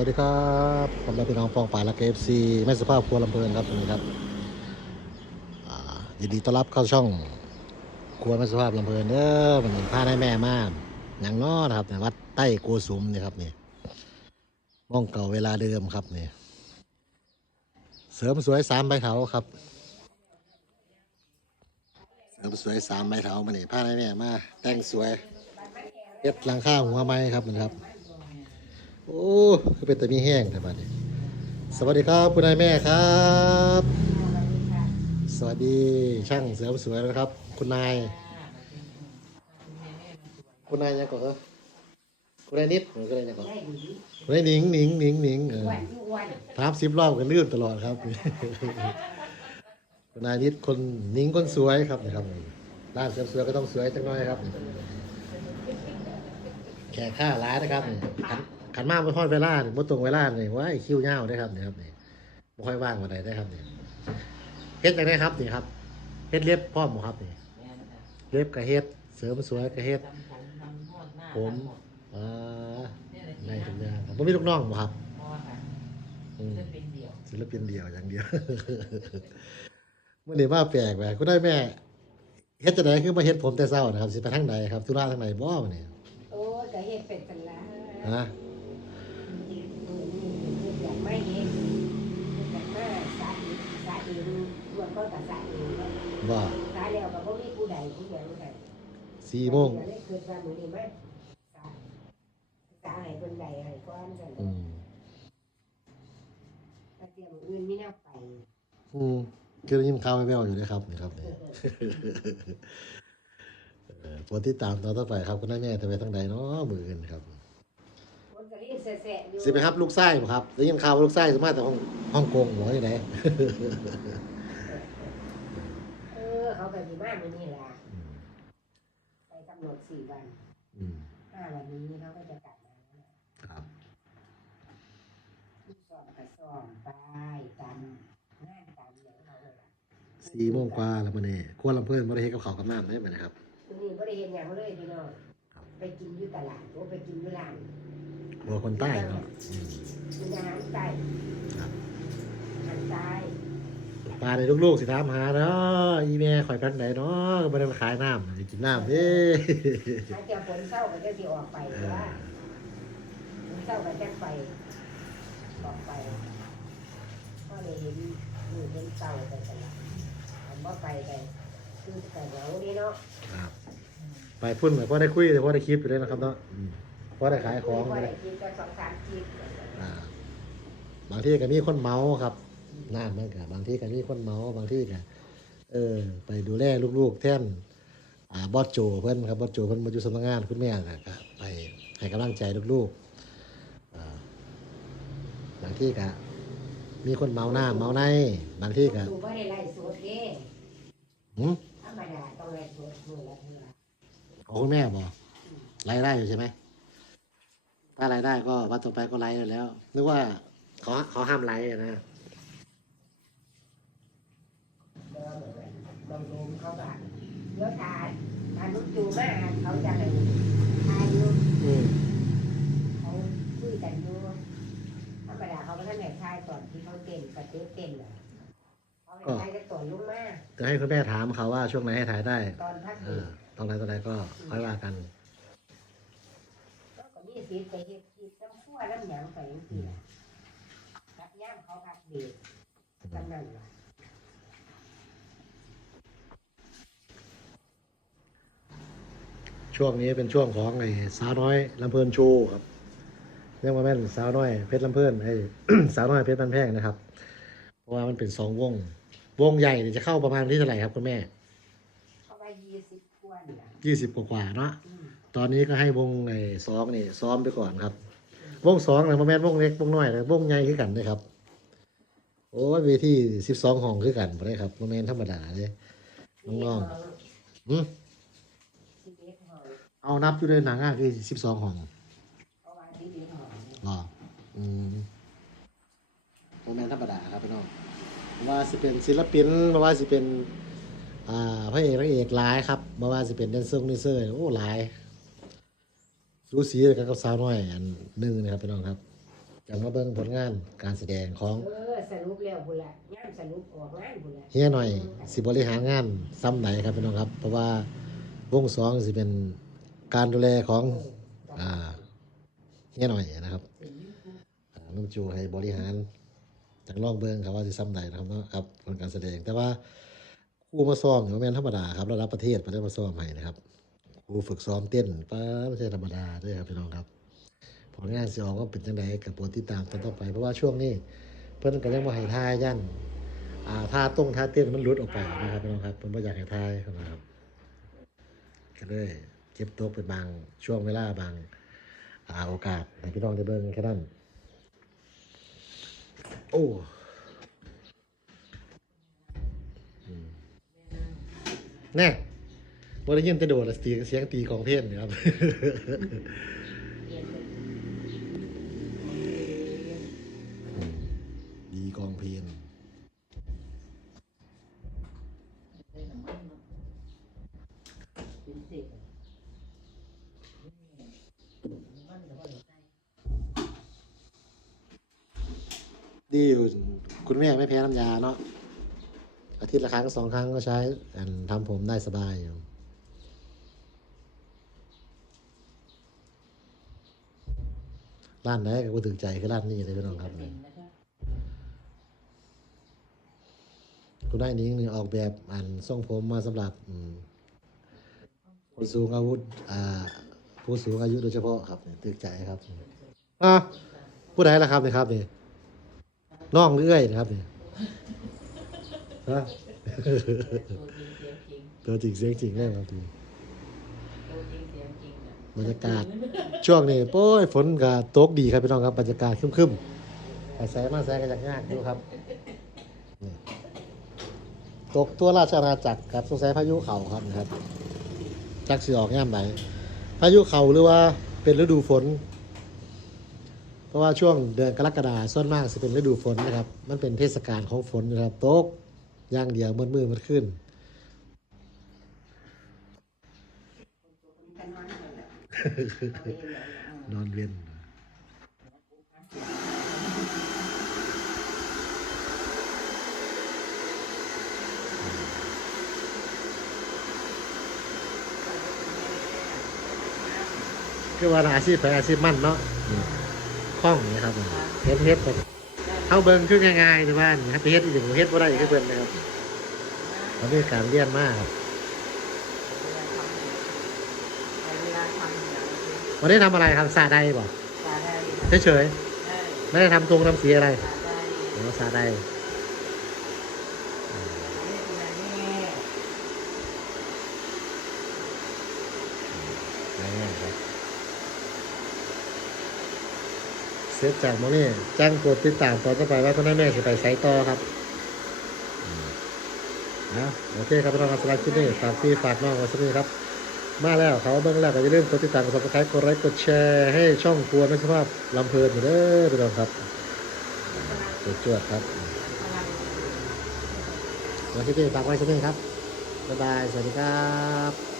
วัสดีครับผมเป็นพี่น้องฟองป่าและเอฟซีแม่สุภาพครัวลำเพลินครับวันนี้ครับยินดีต้อนรับเข้าช่องครัวแม่สุภาพลำเพลินเด้อวันนี้พาให้แม่มาอย่างน้อนะครับในวัดใต้โกสุมนี่ครับนี่ม่องเก่าเวลาเดิมครับนี่เสริมสวยสามใบเถาครับ เสริมสวยสามใบเถามานี่พาให้แม่มากแต่งสวยเย็ดหลังข้าหัวไม้ครับมันครับ โอ้คือเป็นแต่มีแห้งแต่บัดนี้สวัสดีครับคุณนายแม่ครับ สวัสดีช่างเสริมสวยนะครับ คุณนาย คุณนายยังก่อนเออคุณนายนิดหรือคุณนายยังก่อนคุณนายหนิงหนิงหนิงหนิงเออถามสิบรอบกันลื่นตลอดครับ คุณนายนิดคนหนิงคนสวยครับนะครับด้านเสริมสวยก็ต้องสวยจังน้อยครับ แขกข้าร้ายนะครับ ขันขันมากไม่ค่อยเวลาเนี่ยมดตรงเวลาเนี่ยว่าไอ้คิ้วเง่าได้ครับนี่ครับนี่ไม่ค่อยว่างวันไหนได้ครับนี่เฮ็ดอย่างไรครับนี่ครับเฮ็ดเล็บพร้อมบ่ครับนี่เล็บกับเฮ็ด เสริมสวยกับเฮ็ด ผมอ่าในทุกอย่างครับผมมีลูกน้องบ่ครับอืมศิลปินเดียวอย่างเดียวเมื่อนี้ว่าแปลกไปคุณได้แม่เฮ็ดจะไหนคือมาเฮ็ดผมแต่เช้านะครับสิไปทางใดครับธุระทางไหนบ่มื้อนี้โอ้ยก็เฮ็ดเป็นกันละฮะ รวมก็กับสาอีบ่สาแล้วก็บ่มีผู้ใดผู้หยังให้สี่โมงก็เลยเกิดว่ามื้อนี้มาสาสาให้เพิ่นใดให้ก่อนกันอืมแต่เตรียมอื่นมีแนวไปอืมคือได้ยินข่าวแว่วๆอยู่นะครับนี่ครับนี่เอ่อโปรดติดตามตอนต่อไปครับคุณนายแม่จะไปทางใดเนาะมืออื่นครับคนก็เรียนแซ่ๆอยู่สิไปครับลูกไส้บ่ครับได้ยินข่าวว่าลูกไส้สมาแต่ฮ่องฮ่องกงหัวที่ไหนเออเขาก็สิมามื้อนี้ล่ะอืมไปกำหนด4วันอืม5วันนี้เขาก็จะกลับมาครับซ้อมก็ซ้อมไปตามงานตามหยังเขาเลยล่ะสี่โมงกว่าแล้วมื้อนี้ครัวลำเพิ่นบ่ได้เฮ็ดกับข้าวกับน้ำได้มื้อนี้ครับวันนี้บ่ได้เห็นอย่างเลยพี่น้องไปกินอยู่ตลาดโอ้ไปกินอยู่ร้านครัวคนใต้เนาะอืมกินอาหารใต้ครับอาหารใต้ ปลาในลูกๆสิถามหาเนาะอีแม่ข่อยพันไหนเนาะก็บ่ได้มาขายน้ำสิกินน้ำเด้ถ้าเจ้าฝนเศร้าก็จะสิออกไปว่าฝนเศร้าก็จะไปออกไปก็เลยเห็นอยู่เห็นเต่าไปตลาดอันบ่ไปไปคือแต่เหงาดีเนาะครับไปพุ่นเหมือนพ่อได้คุยแต่พ่อได้คลิปอยู่เลยนะครับเนาะอืมพ่อได้ขายของบ่เลได้ยกินก็สองสามกินอ่าบางที่ก็มีคนเมาครับ น่านเหมือนกันบางที่ก็มีคนเมาบางที่ก็เออ ไปดูแลลูกๆ แท่นอ่าบอสโจเพิ่นครับบอสโจเพิ่นมาอยู่สำนักงานคุณแม่ก็ก็ไปให้กำลังใจลูกๆอ่าบางที่ก็มีคนเมาหน้าเมาในบางที่ก็ดูบ่ได้ไล่สดเด้หืมธรรมดาต้องไล่สดมื้อละเท่าไหร่ของคุณแม่บอกรายได้อยู่ใช่ไหมถ้ารายได้ก็วันต่อไปก็ไลฟ์อยู่แล้วนึกว่าเขาเขาห้ามไลฟ์อะนะ เดิม บางโรงเขาก็เดี๋ยวทานทานลูกจูมาเขาจะให้ทานอยู่อืมเขาคุยกันอยู่ธรรมดาเขาก็ท่านไหนทายตอนที่เขาเต้นกระเต้นเต้นน่ะเขาให้ทายจะตอนลุกมาจะให้คุณแม่ถามเขาว่าช่วงไหนให้ถ่ายได้ตอนพักเอเด็อกตอนไหนตอนไหนก็ค่อยว่ากัน ก็มีสิทธิ์ไปเฮ็ดกิจน้ำพั่วน้ำหยังไปจังซี่ล่ะพักย่ามเขาพักเด็กจำนั่นล่ะ ช่วงนี้เป็นช่วงของไอ้สาวน้อยลำเพลินโชว์ครับเรียกว่าแม่นสาวน้อยเพชรลำเพลินไอ้สาวน้อยเพชรบันแพงนะครับ เพราะว่ามันเป็นสองวง วงใหญ่เนี่ยจะเข้าประมาณที่เท่าไหร่ครับคุณแม่เขาว่ายี่สิบกว่านี่ล่ะยี่สิบกว่าๆเนาะอืมตอนนี้ก็ให้วงไอ้สองนี่ซ้อมไปก่อนครับ วงสองนะโมแมนวงเล็กวงน้อยนะวงใหญ่คือกันนะครับ โอ้ยเวทีสิบสองห้องคือกันบ่ได้ครับโมแมนธรรมดาเลยน้องๆอืมสิบ เอ็ดห้องเอานับอยู่เลยหนังอะคือสิบสองห้องเขาว่าสิบเอ็ดห้องหรออืมโมแมนธรรมดาครับพี่น้องบ่ว่าสิเป็นศิลปินบ่ว่าสิเป็นอ่าพระเอกนางเอกหลายครับบ่ว่าสิเป็นแดนเซอร์แดนเซอร์โอ้หลายสูสีกันกับสาวน้อยอันหนึ่งนะครับพี่น้องครับแจะมาเบิ่งผลงานการแสดงของเออสรุปแล้วพุ่นละงานสรุปออกงานพุ่นละเฮียหน่อย สิบริหารงานซ้ำไหนครับพี่น้องครับ เพราะว่าวงสองสิเป็น การดูแลของอ่าเฮียหน่อยนะครับนุ่มจูให้บริหารจากลองเบิ่งครับว่าสิซ้ำไหนะครับเนาะครับผลการแสดงแต่ว่าครูมาซ้อมเนี่ยบ่แม่นธรรมดาครับระดับประเทศมาได้มาซ้อมให้นะครับครูฝึกซ้อมเต้นป้าไม่ใช่ธรรมดาด้วยครับพี่น้องครับผลงานสิออกก็เป็นจังไดกับโปรดติดตามตอนต่อไปเพราะว่าช่วงนี้ เพิ่นก็ยังบ่ให้ทายยันอ่าท่าตรงท่าเต้นมันลุดออกไปนะครับพี่น้องครับเพิ่นบ่อยากให้ทายนะครับก็เลย ก็บตัวเป็นบางช่วงเวลาบางอาโอกาสให้พี่น้องได้เบิ่งแค่นั้น โอ้แน่บ่ได้ยินแต่โดดเสียงเสียงตีของเพลงนะครับ ดีกองเพลง ดีอยู่คุณแม่ไม่แพ้น้ำยาเนาะอาทิตย์ละครั้งสองครั้งก็ใช้อันทำผมได้สบายอยู่ร้านไหนก็บ่ถึงใจคือร้านนี้เลยพี่น้องครับคุณได้นี้นี่ออกแบบอันทรงผมมาสำหรับอืมคนสูงอายุอ่าผู้สูงอายุโดยเฉพาะครับตึกใจครับอะผู้ใดล่ะครับเนี่ยครับนี่ น้องหรือเอ้อยนะครับนี่ฮะตัวจริงเสียงจริงเลยครับทีบรรยากาศช่วงนี้โป้ยฝนก็ตกดีครับพี่น้องครับบรรยากาศครึมๆแต่แสงมาแสงกันจากงากดูครับนี่ตกตัวราชอาณาจักรครับสงสัยพายุเข่าครับนะครับจักสีออกย่ามไหนพายุเข่าหรือว่าเป็นฤดูฝน เพราะว่าช่วงเดือนกรกฎาคมส่วนมากจะเป็นฤดูฝนนะครับ มันเป็นเทศกาลของฝนนะครับตกย่างเดียวมืดมืดมันขึ้นนอนเวียนคือว่าอาชีพไปอาชีพมั่นเนาะ คล่องนะครับเฮ็ดเฮ็ดไปเข้าเบิ่งคือง่ายๆในบ้านนะครับไปเฮ็ดอีกอย่างเฮ็ดบ่ได้คือเพิ่นนะครับตอนนี้การเรียนมากครับวันนี้ทำอะไรครับสาใดบ่เฉยๆไม่ได้ทำตรงทำสีอะไรอ๋อสาใดง่ายๆครับ เสร็จจากมองนี่จ้างกดติดตามตอนต่อไปว่าคุณแม่จะไปไซต์ต่อครับนะโอเคครับพี่น้องครับสำหรับคลิปนี้ฝากพี่ฝากน้องไว้สักนิดครับ มาแล้วเขาเบิ่งแล้วก็อย่าลืมกดติดตามกด subscribe กดไลค์กดแชร์ให้ช่องครัวไม่สภาพลำเพลินอยู่เด้อพี่น้องครับจวดครับวันที่นี้ฝากไว้สักนิดครับบ๊ายบายสวัสดีครับ